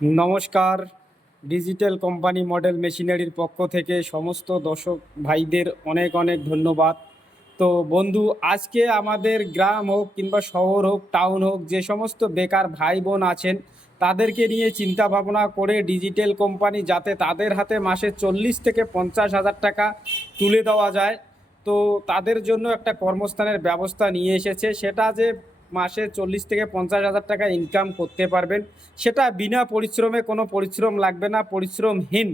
নমস্কার। Digital company model মেশিনারির পক্ষ থেকে সমস্ত দর্শক ভাইদের অনেক অনেক ধন্যবাদ। তো বন্ধু, আজকে আমাদের গ্রাম হোক কিংবা শহর হোক, টাউন হোক, যে সমস্ত বেকার ভাই বোন আছেন তাদেরকে নিয়ে চিন্তা ভাবনা করে ডিজিটাল কোম্পানি যাতে তাদের হাতে মাসে 40 থেকে 50 হাজার টাকা তুলে দেওয়া যায়, তো তাদের জন্য একটা কর্মস্থানের ব্যবস্থা নিয়ে এসেছে। সেটা যে মাসে 40 থেকে 50 হাজার টাকা ইনকাম করতে পারবেন, সেটা বিনা পরিশ্রমে, কোনো পরিশ্রম লাগবে না, পরিশ্রমহীন।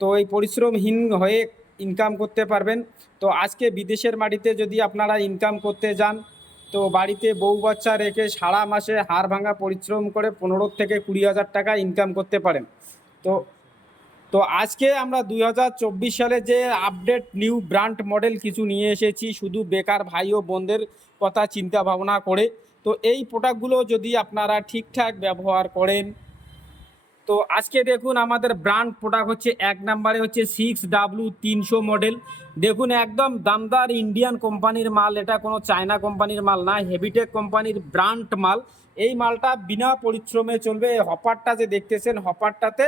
তো এই পরিশ্রমহীন হয়ে ইনকাম করতে পারবেন। তো আজকে বিদেশের মাটিতে যদি আপনারা ইনকাম করতে যান, তো বাড়িতে বউ বাচ্চা রেখে সারা মাসে হাড় ভাঙা পরিশ্রম করে 15 থেকে 20 হাজার টাকা ইনকাম করতে পারেন। তো তো আজকে আমরা 2024 সালে যে আপডেট নিউ ব্র্যান্ড মডেল কিছু নিয়ে এসেছি, শুধু বেকার ভাই ও বোনদের কথা চিন্তা ভাবনা করে। তো এই প্রোডাক্টগুলো যদি আপনারা ঠিকঠাক ব্যবহার করেন, তো আজকে দেখুন আমাদের ব্র্যান্ড প্রোডাক্ট হচ্ছে, এক নম্বরে হচ্ছে 6W300 মডেল। দেখুন একদম দামদার ইন্ডিয়ান কোম্পানির মাল, এটা কোনো চায়না কোম্পানির মাল না, হেভিটেক কোম্পানির ব্র্যান্ড মাল। এই মালটা বিনা পরিশ্রমে চলবে। হপারটা যে দেখতেছেন, হপারটাতে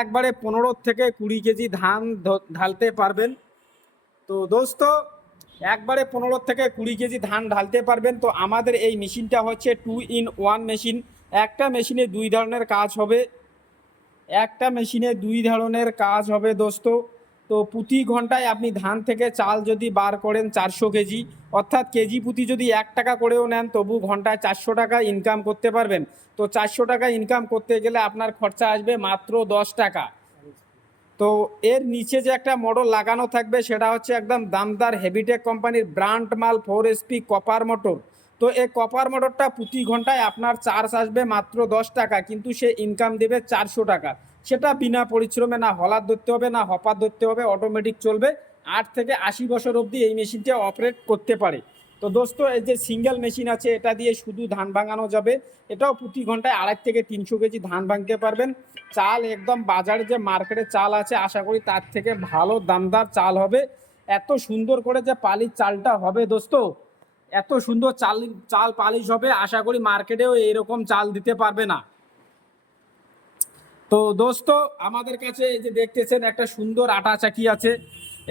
একবারে 15 থেকে 20 কেজি ধান ঢালতে পারবেন। তো দোস্ত, একবারে 15 থেকে 20 কেজি ধান ঢালতে পারবেন। তো আমাদের এই মেশিনটা হচ্ছে 2-in-1 মেশিন। একটা মেশিনে দুই ধরনের কাজ হবে দোস্ত। তো প্রতি ঘন্টায় আপনি ধান থেকে চাল যদি বার করেন 400 কেজি, অর্থাৎ কেজি প্রতি যদি 1 টাকা করেও নেন, তবু ঘন্টায় 400 টাকা ইনকাম করতে পারবেন। তো 400 টাকা ইনকাম করতে গেলে আপনার খরচা আসবে মাত্র 10 টাকা। তো এর নিচে যে একটা মোটর লাগানো থাকবে, সেটা হচ্ছে একদম দামদার হেভিটেক কোম্পানির ব্র্যান্ড মাল 4 HP কপার মোটর। তো এই কপার মোটরটা প্রতি ঘন্টায় আপনার চার্জ আসবে মাত্র 10 টাকা, কিন্তু সে ইনকাম দেবে 400 টাকা। সেটা বিনা পরিশ্রমে, না হলার ধরতে হবে না হপার ধরতে হবে, অটোমেটিক চলবে। 8 থেকে 80 বছর অবধি এই মেশিনটা অপারেট করতে পারে। তো দোস্ত, এই যে সিঙ্গেল মেশিন আছে, এটা দিয়ে শুধু ধান ভাঙানো যাবে। এটাও প্রতি ঘন্টায় 250 থেকে 300 কেজি ধান ভাঙতে পারবেন। চাল একদম বাজারে যে মার্কেটে চাল আছে, আশা করি তার থেকে ভালো দামদার চাল হবে। এত সুন্দর করে যে পালিশ চালটা হবে দোস্ত, এত সুন্দর চাল চাল পালিশ হবে, আশা করি মার্কেটেও এরকম চাল দিতে পারবে না। তো দোস্ত, আমাদের কাছে এই যে দেখতেছেন একটা সুন্দর আটা চাকি আছে।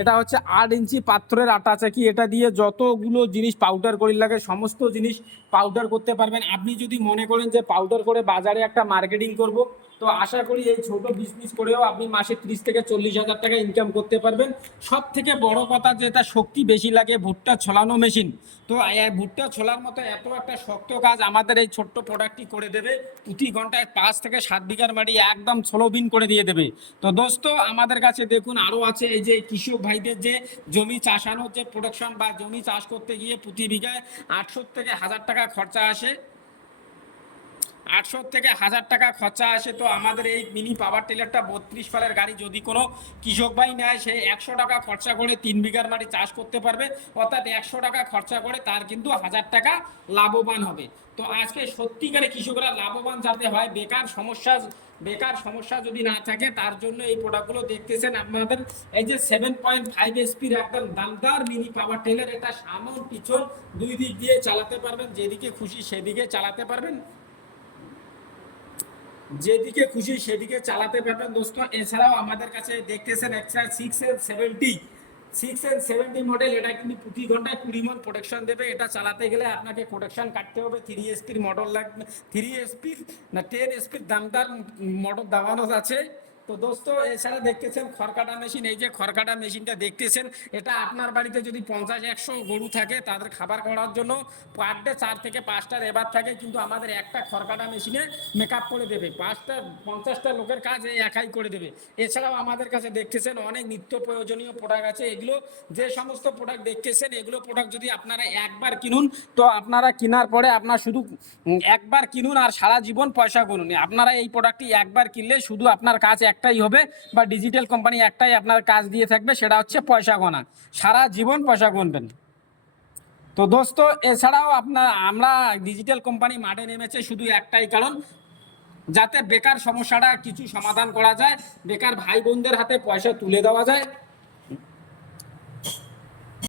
এটা হচ্ছে 8 ইঞ্চি পাথরের আটা চাকি। এটা দিয়ে যতগুলো জিনিস পাউডার করি লাগে, সমস্ত জিনিস পাউডার করতে পারবেন। আপনি যদি মনে করেন যে পাউডার করে বাজারে একটা মার্কেটিং করব, তো আশা করি এই ছোট বিজনেস করেও আপনি মাসে 30 থেকে 40 হাজার টাকা ইনকাম করতে পারবেন। সব থেকে বড় কথা, যেটা শক্তি বেশি লাগে, ভুট্টা ছলানো মেশিন। তো ভুট্টা ছোলার মতো এত একটা শক্ত কাজ আমাদের এই ছোট্ট প্রোডাক্টটি করে দেবে। প্রতি ঘন্টায় 5 থেকে 7 বিঘার মাটি একদম স্লোবিন করে দিয়ে দেবে। তো দোস্ত, আমাদের কাছে দেখুন আরও আছে, এই যে কৃষক ভাইদের যে জমি চাষানোর যে প্রোডাকশন, বা জমি চাষ করতে গিয়ে প্রতি বিঘায় 800 থেকে 1000 টাকা খরচা আসে। 800 থেকে 1000 টাকা খরচা আসে। তো আমাদের এই মিনি পাওয়ার টিলারটা 32 ফালের গাড়ি যদি কোনো কৃষক ভাই নেয়, সে 100 টাকা খরচা করে 3 বিঘার মাটি চাষ করতে পারবে। অর্থাৎ 100 টাকা খরচা করে তার কিন্তু 1000 টাকা লাভবান হবে। তো আজকে সত্যিকারে কৃষকরা লাভবান যাতে হয়, বেকার সমস্যা যদি না থাকে, তার জন্য এই প্রোডাক্টগুলো দেখতেছেন আপনাদের। এই যে 7.5 HP একদম দামদার মিনি পাওয়ার টিলার, এটা সামন পিছন দুই দিক দিয়ে চালাতে পারবেন, যেদিকে খুশি সেদিকে চালাতে পারবেন, যেদিকে খুশি সেদিকে চালাতে পারবেন দোস্ত। এছাড়াও আমাদের কাছে দেখতেছেন এক্সট্রা 6N70 মডেল। এটা কিন্তু প্রতি ঘন্টায় 20 মন প্রোটেকশন দেবে। এটা চালাতে গেলে আপনাকে প্রোটেকশন কাটতে হবে। 3 HP মোটর লাগবে, 3 HP না 10 HP দামদার মোটর দামানো আছে। তো দোস্ত, এছাড়া দেখতেছেন খড়কাটা মেশিন। এই যে খড়কাটা মেশিনটা দেখতেছেন, এটা আপনার বাড়িতে যদি 50-100 গরু থাকে, তাদের খাবার করার জন্য পার ডে 4 থেকে 5টা লেবার থাকে, কিন্তু আমাদের একটা খড়কাটা মেশিনে মেকআপ করে দেবে। 50টা লোকের কাজ একাই করে দেবে। এছাড়াও আমাদের কাছে দেখতেছেন অনেক নিত্য প্রয়োজনীয় প্রোডাক্ট আছে। এগুলো যে সমস্ত প্রোডাক্ট দেখতেছেন, এগুলো প্রোডাক্ট যদি আপনারা একবার কিনুন, তো আপনারা কেনার পরে আপনার শুধু একবার কিনুন আর সারা জীবন পয়সা গুনুন। আপনারা এই প্রোডাক্টটি একবার কিনলে শুধু আপনার কাজ একটাই হবে, বা ডিজিটাল কোম্পানি একটাই আপনার কাজ দিয়ে থাকবে, সেটা হচ্ছে পয়সা গোনা। সারা জীবন পয়সা গুনবেন। তো দোস্ত, এছাড়াও আমরা ডিজিটাল কোম্পানি মাঠে নেমেছে শুধু একটাই কারণ, যাতে বেকার সমস্যাটা কিছু সমাধান করা যায়, বেকার ভাই বোনদের হাতে পয়সা তুলে দেওয়া যায়।